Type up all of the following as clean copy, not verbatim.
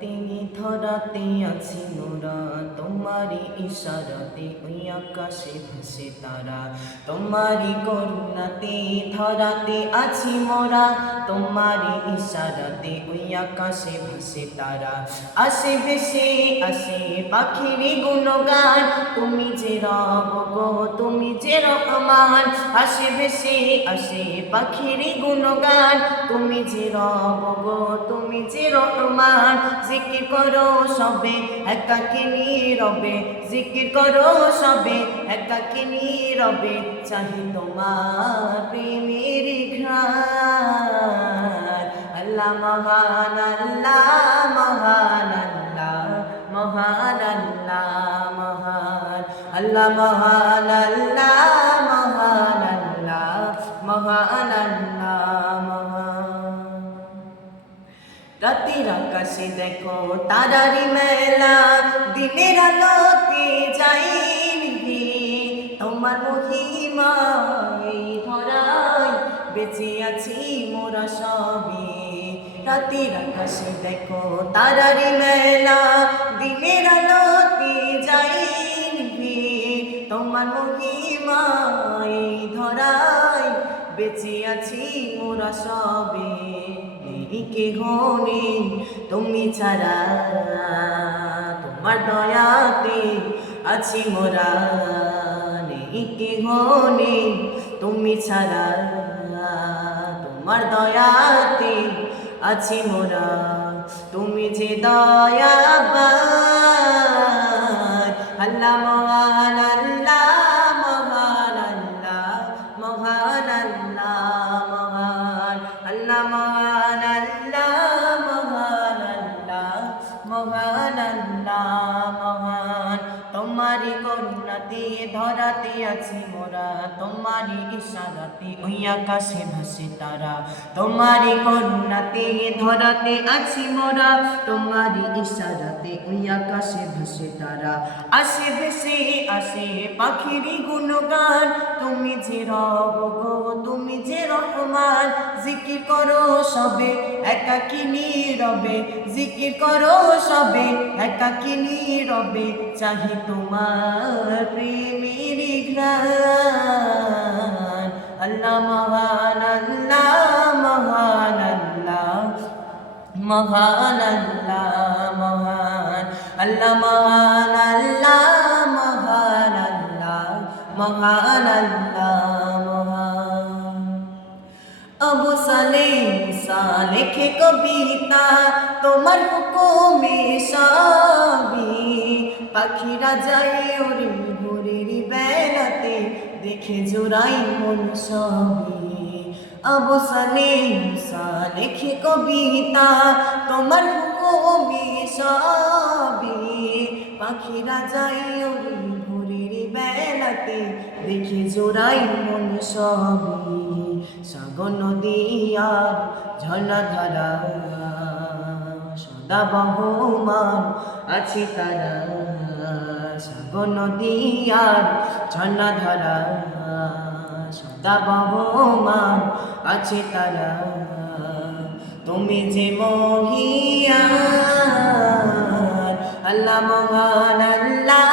তিনি ধরাতে আছি মোরা, তোমারই ইশারাতে ওই আকাশে ভাসে তারা। তোমারই করুণাতে ধরাতে আছি মোরা, তোমারই ইশারাতে ওই আকাশে ভাসে তারা। আসে ভেসে আসে পাখির গুণগান, তুমি যে রব গো তুমি যে রহমান। আসে ভেসে আসে পাখির গুণগান, তুমি যে রব গো তুমি যে রহমান। জিকির করো সবে একাকী নীরবে, জিকির করো সবে একাকী নীরবে, চাহি তোমার প্রেমের ঘ্রাণ। আল্লাহ মহান, আল্লাহ মহান, আল্লাহ মহান, আল্লাহ মহান, আল্লাহ মহান, আল্লাহ মহান, আল্লাহ মহান, আল্লাহ মহান। রাতের আকাশে দেখো তারারি মেলা, দিনের আলোতে যাই নিভে, তোমার মহিমা এই ধরায় বেঁচে আছি মোরা সবে। রাতের আকাশে দেখো তারারি মেলা, দিনের আলোতে যাই নিভে, তোমার মহিমা এই ধরায় বেঁচে আছি মোরা সবে। কেহ নেই তুমি ছাড়া, তোমার দয়াতে আছি মোরা। নেই কেহ নেই তুমি ছাড়া, তোমার দয়াতে আছি মোরা। তুমি যে দয়াবান, আল্লাহ মহান, আল্লাহ মহান, আল্লাহ মহান, আল্লাহ মহান, আল্লাহ মহান, আল্লাহ মহান, আল্লাহ মহান, আল্লাহ মহান। তোমারি করুণাতে ধরাতে আছি মোরা, তোমারি ইশারাতে ওই আকাশে ভাসে তারা। তোমারি করুণাতে ধরাতে আছি মোরা, তোমারি ইশারাতে ওই আকাশে ভাসে তারা। আসে ভেসে আসে পাখির গুণগান, তুমি যে রব গো তুমি যে রহমান। জিকির করো সবে একাকী নীরবে, জিকির করো সবে একাকী নীরবে, চাহি তোমার প্রেমের ঘ্রাণ। আল্লাহ মহান, আল্লাহ মহান, আল্লাহ মহান, আল্লাহ মহান, আল্লাহ মহান, আল্লাহ মহান, আল্লাহ মহান, আল্লাহ মহান। আবু সালেম মুসা লেখে কবিতা, তোমার হুকুমে সবই। পাখিরা যায় ওরে ভোরের বেলাতে, দেখে জোড়াই মন সবই। আবু সালেম মুসা লেখে কবিতা, তোমার হুকুমে সবই। পাখিরা যায় ওরে ভোরের বেলাতে, দেখে জোড়াই মন সবই। সাগর নদী আর ঝর্ণা ধারা, সদা বহমান আছি তারা। সাগর নদী আর ঝর্ণা ধারা, সদা বহমান আছে তারা। তুমি যে মহিয়ান, আল্লাহ মহান, আল্লাহ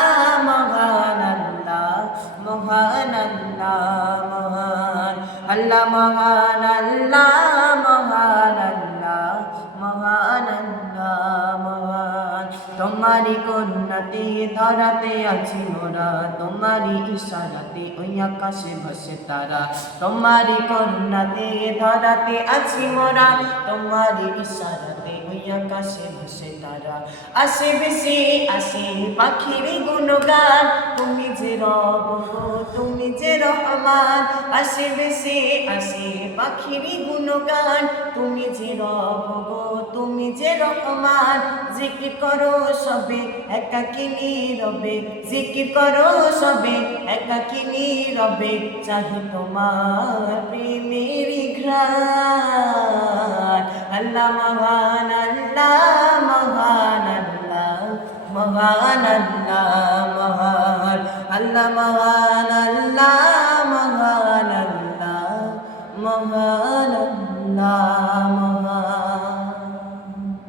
মহান, আল্লাহ মহান, আল্লাহ মহান, আল্লাহ মহান, আল্লাহ মহান, আল্লাহ মহান, আল্লাহ মহান। তোমারি করুণাতে ধরাতে আছি মোরা, তোমারি ইশারাতে ওই আকাশে ভাসে তারা। তোমারি করুণাতে ধরাতে আছি মোরা, তোমারি ইশারাতে ওই আকাশে ভাসে তারা। আসে ভেসে আসে পাখির গুণগান, তুমি যে রব গো তুমি যে রহমান। আসে ভেসে আসে পাখির গুণগান, তুমি যে রব গো তুমি যে রহমান। জিকির করো সবে একাকী নীরবে, জিকির করো সবে একাকী নীরবে, চাহি তোমার প্রেমের ঘ্রাণ। আল্লাহ মহান, আল্লাহ মহান, আল্লাহ মহান, আল্লাহ মহান, আল্লাহ মহান।